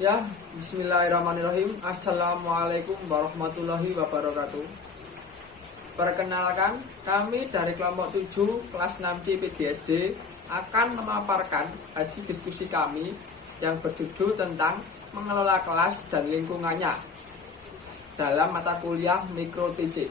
Ya, bismillahirrahmanirrahim. Assalamualaikum warahmatullahi wabarakatuh. Perkenalkan, kami dari kelompok 7 kelas 6C PDSD akan memaparkan hasil diskusi kami yang berjudul tentang mengelola kelas dan lingkungannya dalam mata kuliah Mikro TC.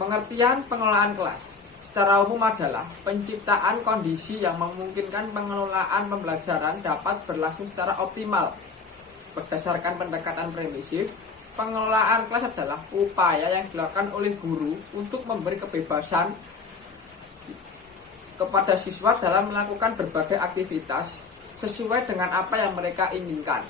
Pengertian pengelolaan kelas secara umum adalah penciptaan kondisi yang memungkinkan pengelolaan pembelajaran dapat berlangsung secara optimal. Berdasarkan pendekatan permisif, pengelolaan kelas adalah upaya yang dilakukan oleh guru untuk memberi kebebasan kepada siswa dalam melakukan berbagai aktivitas sesuai dengan apa yang mereka inginkan.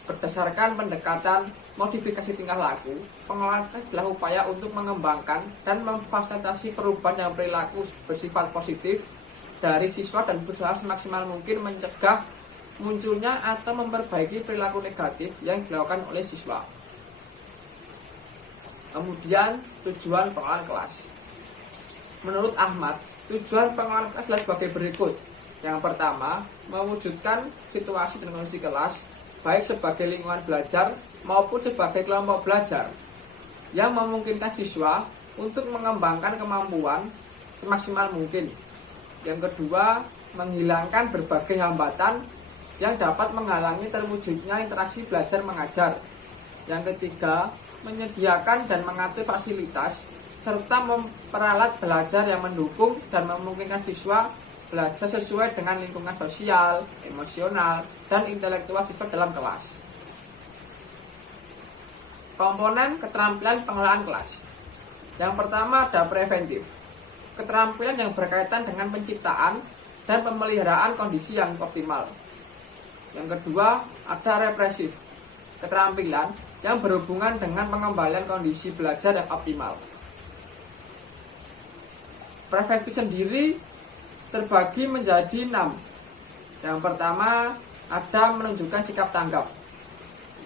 Berdasarkan pendekatan modifikasi tingkah laku, pengelolaan adalah upaya untuk mengembangkan dan memfasilitasi perubahan yang perilaku bersifat positif dari siswa dan berusaha semaksimal mungkin mencegah munculnya atau memperbaiki perilaku negatif yang dilakukan oleh siswa. Kemudian, tujuan pengelolaan kelas. Menurut Ahmad, tujuan pengelolaan kelas adalah sebagai berikut. Yang pertama, mewujudkan situasi dan kondisi kelas baik sebagai lingkungan belajar maupun sebagai kelompok belajar yang memungkinkan siswa untuk mengembangkan kemampuan semaksimal mungkin. Yang kedua, menghilangkan berbagai hambatan yang dapat menghalangi terwujudnya interaksi belajar mengajar. Yang ketiga, menyediakan dan mengatur fasilitas serta memperalat belajar yang mendukung dan memungkinkan siswa belajar sesuai dengan lingkungan sosial, emosional, dan intelektual siswa dalam kelas. Komponen keterampilan pengelolaan kelas. Yang pertama ada preventif. Keterampilan yang berkaitan dengan penciptaan dan pemeliharaan kondisi yang optimal. Yang kedua ada represif. Keterampilan yang berhubungan dengan pengembalian kondisi belajar yang optimal. Preventif sendiri terbagi menjadi 6. Yang pertama ada menunjukkan sikap tanggap.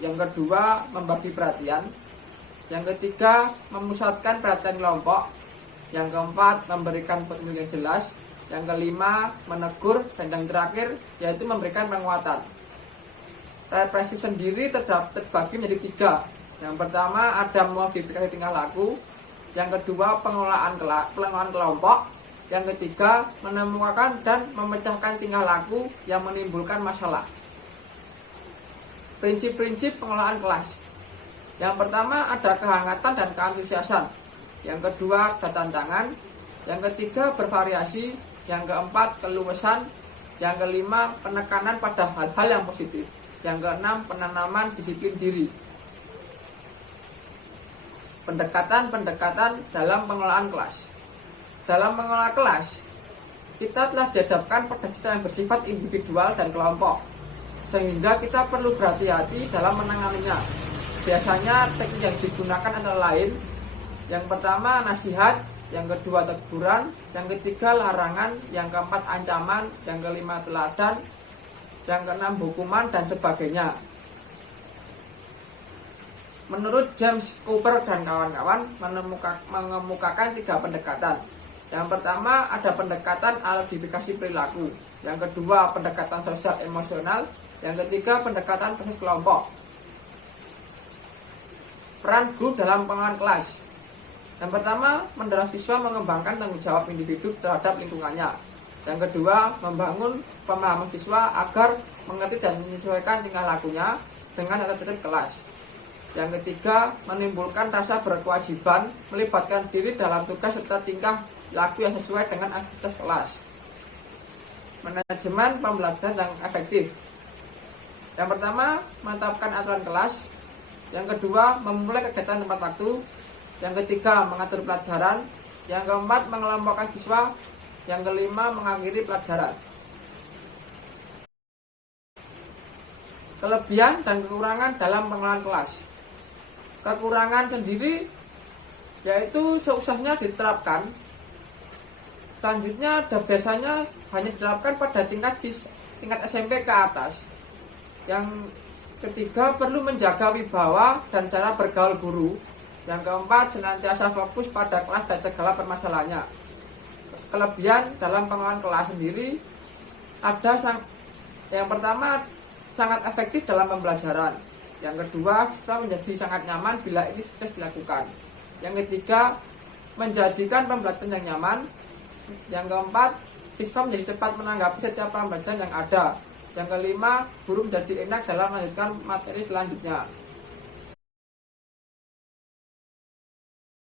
Yang kedua membagi perhatian. Yang ketiga memusatkan perhatian kelompok. Yang keempat memberikan petunjuk yang jelas. Yang kelima menegur. Dan yang terakhir yaitu memberikan penguatan. Represif sendiri terbagi menjadi 3. Yang pertama ada modifikasi tingkah laku. Yang kedua pengelolaan kelompok. Yang ketiga, menemukan dan memecahkan tingkah laku yang menimbulkan masalah. Prinsip-prinsip pengelolaan kelas. Yang pertama ada kehangatan dan keantusiasan. Yang kedua ada tantangan. Yang ketiga bervariasi. Yang keempat keluasan. Yang kelima penekanan pada hal-hal yang positif. Yang keenam penanaman disiplin diri. Pendekatan-pendekatan dalam pengelolaan kelas. Dalam mengelola kelas, kita telah dihadapkan pada sisa yang bersifat individual dan kelompok, sehingga kita perlu berhati-hati dalam menanganinya. Biasanya teknik yang digunakan antara lain, yang pertama nasihat, yang kedua teguran, yang ketiga larangan, yang keempat ancaman, yang kelima teladan, yang keenam hukuman, dan sebagainya. Menurut James Cooper dan kawan-kawan mengemukakan 3 pendekatan. Yang pertama ada pendekatan aldifikasi perilaku. Yang kedua pendekatan sosial emosional. Yang ketiga pendekatan proses kelompok. Peran guru dalam pengelolaan kelas. Yang pertama mendorong siswa mengembangkan tanggung jawab individu terhadap lingkungannya. Yang kedua membangun pemahaman siswa agar mengerti dan menyesuaikan tingkah lakunya dengan tata tertib kelas. Yang ketiga menimbulkan rasa berkewajiban melibatkan diri dalam tugas serta tingkah laku yang sesuai dengan aktivitas kelas. Manajemen pembelajaran yang efektif. Yang pertama, menetapkan aturan kelas. Yang kedua, memulai kegiatan tepat waktu. Yang ketiga, mengatur pelajaran. Yang keempat, mengelompokkan siswa. Yang kelima, mengakhiri pelajaran. Kelebihan dan kekurangan dalam pengelolaan kelas. Kekurangan sendiri yaitu seusahnya diterapkan. Selanjutnya biasanya hanya diterapkan pada tingkat SMP ke atas. Yang ketiga perlu menjaga wibawa dan cara bergaul guru. Yang keempat senantiasa fokus pada kelas dan segala permasalahannya. Kelebihan dalam pengelolaan kelas sendiri Yang pertama, sangat efektif dalam pembelajaran. Yang kedua, siswa menjadi sangat nyaman bila ini sukses dilakukan. Yang ketiga, menjadikan pembelajaran yang nyaman. Yang keempat, siswa menjadi cepat menanggapi setiap pembelajaran yang ada. Yang kelima, guru menjadi enak dalam melanjutkan materi selanjutnya.